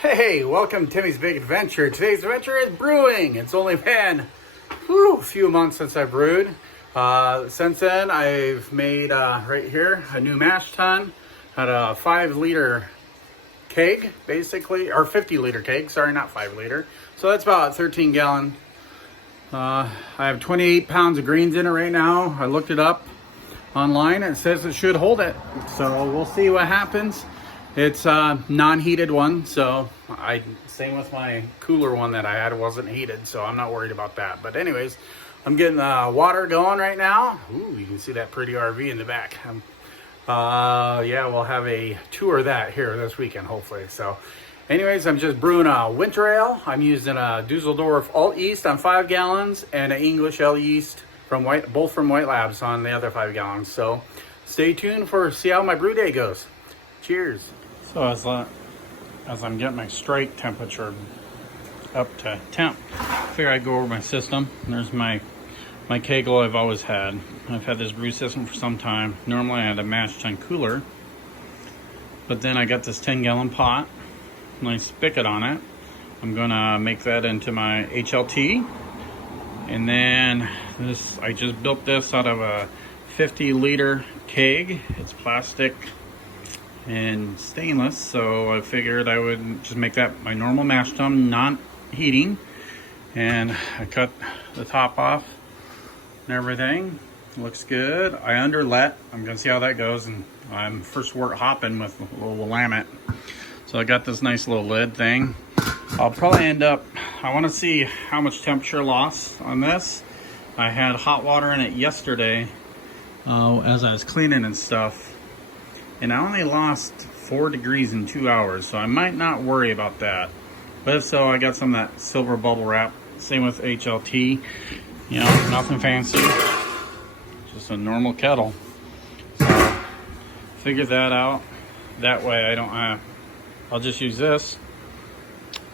Hey, welcome to Timmy's Big Adventure. Today's adventure is brewing. It's only been a few months since I brewed. Since then, I've made, right here, a new mash tun. Had a 5-liter keg, basically, or 50-liter keg, sorry, not 5-liter. So that's about 13 gallon. I have 28 pounds of greens in it right now. I looked it up online. It says it should hold it. So we'll see what happens. It's a non-heated one, so same with my cooler one that I had, it wasn't heated, so I'm not worried about that. But anyways, I'm getting the water going right now. Ooh, you can see that pretty RV in the back. Yeah, we'll have a tour of that here this weekend, hopefully. So anyways, I'm just brewing a winter ale. I'm using a Dusseldorf Alt Yeast on 5 gallons and an English Ale Yeast both from White Labs on the other 5 gallons. So stay tuned for see how my brew day goes. Cheers. So as I'm getting my strike temperature up to temp, I figure I'd go over my system. There's my kegel I've always had. I've had this brew system for some time. Normally I had a mash tun cooler, but then I got this 10-gallon pot, nice spigot on it. I'm gonna make that into my HLT, and then I just built this out of a 50-liter keg. It's plastic and stainless, so I figured I would just make that my normal mash tun, not heating. And I cut the top off and everything. Looks good. I underlet. I'm gonna see how that goes, and I'm first hopping with a little Willamette. So I got this nice little lid thing. I'll probably end up, I want to see how much temperature loss on this. I had hot water in it yesterday as I was cleaning and stuff, and I only lost 4 degrees in 2 hours, so I might not worry about that. But if so, I got some of that silver bubble wrap. Same with HLT, you know, nothing fancy, just a normal kettle. So figure that out. That way I'll just use this,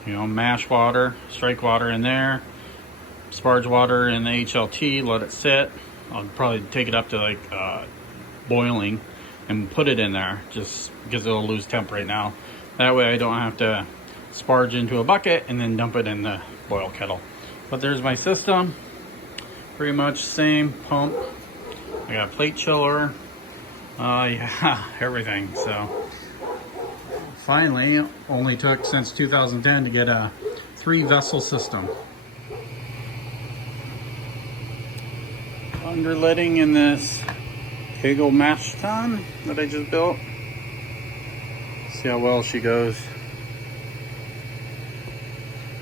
you know, mash water, strike water in there, sparge water in the HLT, let it sit. I'll probably take it up to like boiling and put it in there, just because it'll lose temp right now. That way I don't have to sparge into a bucket and then dump it in the boil kettle. But there's my system, pretty much same pump. I got a plate chiller, yeah, everything. So finally, only took since 2010 to get a 3-vessel system. Underletting in this Kegel mash tun that I just built. See how well she goes.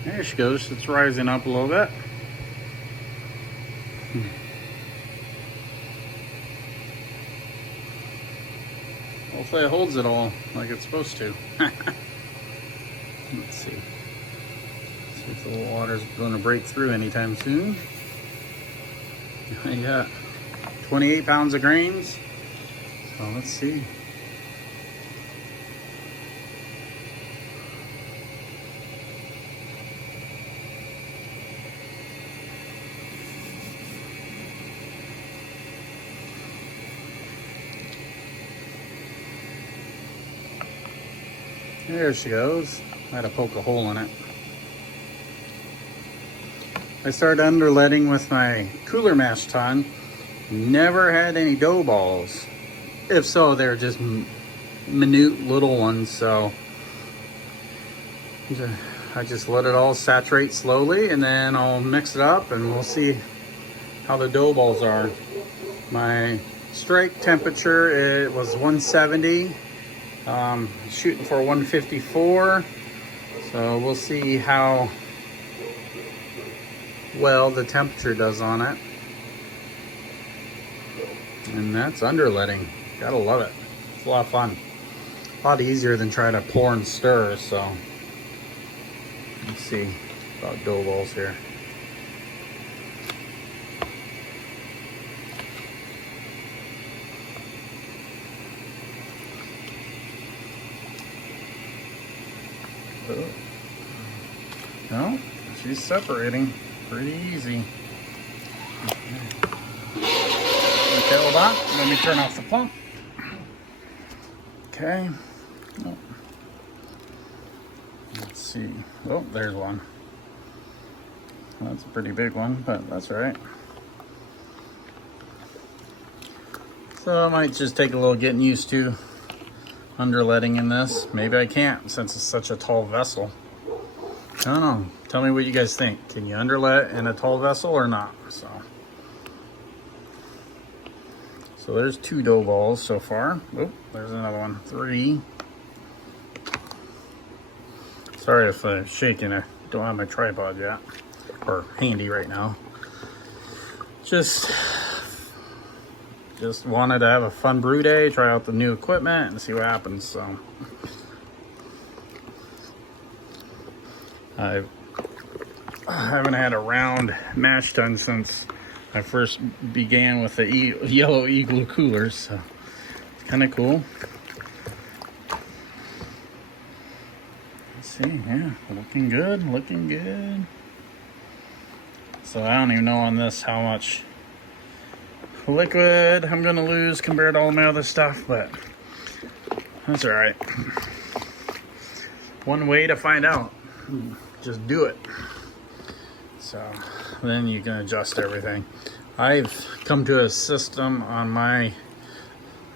There she goes. It's rising up a little bit. Hopefully it holds it all like it's supposed to. Let's see. See if the water's going to break through anytime soon. Yeah. 28 pounds of grains. So let's see. There she goes. I had to poke a hole in it. I started underletting with my cooler mash tun. Never had any dough balls. If so, they're just minute little ones. So I just let it all saturate slowly, and then I'll mix it up and we'll see how the dough balls are. My strike temperature, it was 170. Shooting for 154. So we'll see how well the temperature does on it. And that's underletting. Gotta love it. It's a lot of fun. A lot easier than trying to pour and stir. So let's see about dough balls here. No, she's separating pretty easy. Okay, hold on. Let me turn off the pump. Okay. Oh. Let's see. Oh, there's one. That's a pretty big one, but that's all right. So I might just take a little getting used to underletting in this. Maybe I can't since it's such a tall vessel. I don't know. Tell me what you guys think. Can you underlet in a tall vessel or not? So there's 2 dough balls so far. Oh, there's another one. 3. Sorry if I'm shaking. I don't have my tripod yet, or handy right now. Just wanted to have a fun brew day, try out the new equipment and see what happens. So I haven't had a round mash tun since I first began with the yellow igloo coolers, so it's kind of cool. Let's see, yeah, looking good, looking good. So I don't even know on this how much liquid I'm gonna lose compared to all my other stuff, but that's all right. One way to find out, just do it. So then you can adjust everything. I've come to a system on my,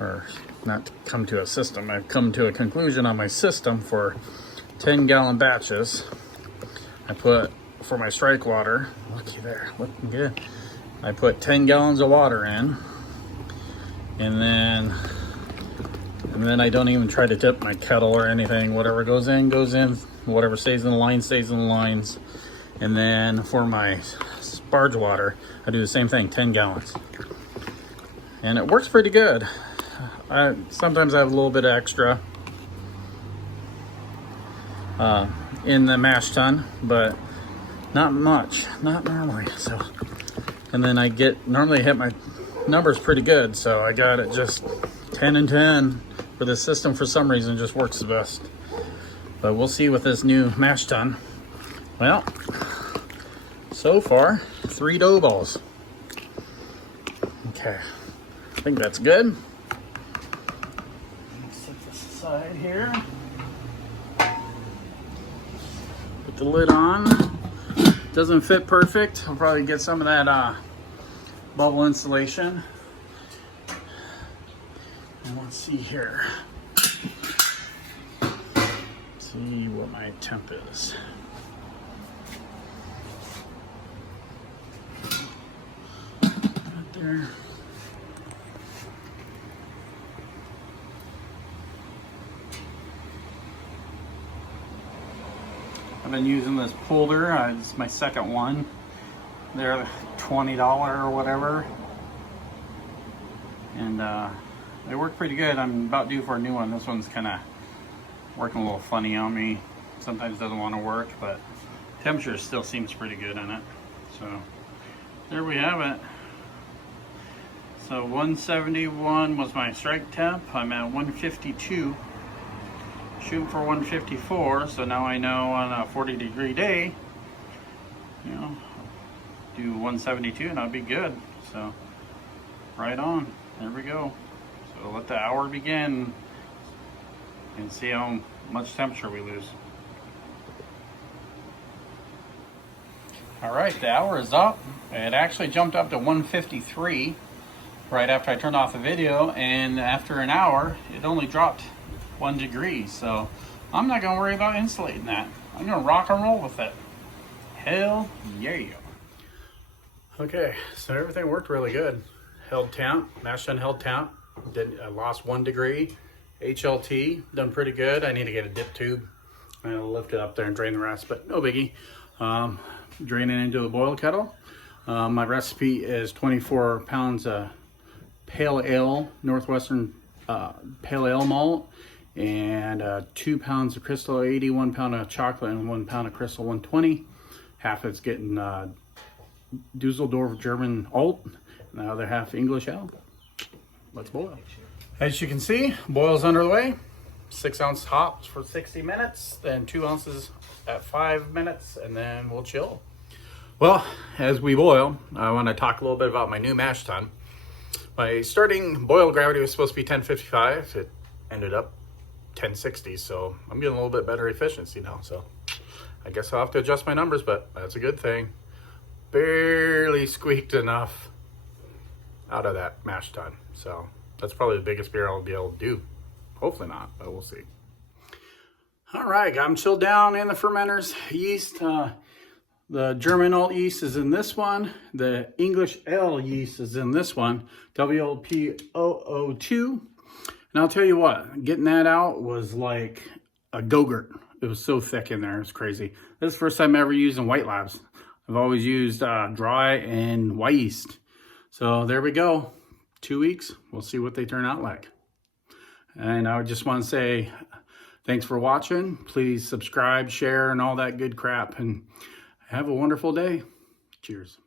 or not come to a system, I've come to a conclusion on my system for 10-gallon batches. I put, for my strike water, looky there, looking good. I put 10 gallons of water in, and then I don't even try to tip my kettle or anything. Whatever goes in, whatever stays in the line, stays in the lines. And then for my sparge water, I do the same thing, 10 gallons. And it works pretty good. Sometimes I have a little bit extra in the mash tun, but not much, not normally. So, and then I normally hit my numbers pretty good. So I got it just 10 and 10 for this system. For some reason, just works the best. But we'll see with this new mash tun. Well, so far, 3 dough balls. Okay, I think that's good. Let's set this aside here. Put the lid on. Doesn't fit perfect. I'll probably get some of that bubble insulation. And let's see here. See what my temp is. Right there. I've been using this Polar. It's my second one. They're $20 or whatever, and they work pretty good. I'm about due for a new one. This one's kind of working a little funny on me. Sometimes doesn't want to work, but temperature still seems pretty good in it. So there we have it. So 171 was my strike temp. I'm at 152. Shooting for 154, so now I know on a 40-degree day, you know, do 172 and I'll be good. So right on, there we go. So let the hour begin and see how much temperature we lose. All right, the hour is up. It actually jumped up to 153 right after I turned off the video, and after an hour it only dropped 1 degree, so I'm not gonna worry about insulating that. I'm gonna rock and roll with it. Hell yeah. Okay, so everything worked really good. Held temp, mash tun held temp. I lost 1 degree. HLT, done pretty good. I need to get a dip tube. I'll lift it up there and drain the rest, but no biggie. Drain it into a boil kettle. My recipe is 24 pounds of pale ale, Northwestern pale ale malt, and 2 pounds of Crystal 80, 1 pound of chocolate, and 1 pound of Crystal 120. Half it's getting Dusseldorf German Alt, and the other half English Ale. Let's boil. As you can see, boil's underway. 6 ounce hops for 60 minutes, then 2 ounces at 5 minutes, and then we'll chill. Well, as we boil, I want to talk a little bit about my new mash tun. My starting boil gravity was supposed to be 1055. It ended up 1060, so I'm getting a little bit better efficiency now. So I guess I'll have to adjust my numbers, but that's a good thing. Barely squeaked enough out of that mash tun. So that's probably the biggest beer I'll be able to do. Hopefully not, but we'll see. All right, got them chilled down in the fermenters. Yeast, the German alt yeast is in this one. The English ale yeast is in this one, WLP002. And I'll tell you what, getting that out was like a Go-Gurt. It was so thick in there, it's crazy. This is the first time I ever using White Labs. I've always used dry and white yeast. So there we go, 2 weeks. We'll see what they turn out like. And I just want to say thanks for watching. Please subscribe, share, and all that good crap. And have a wonderful day. Cheers.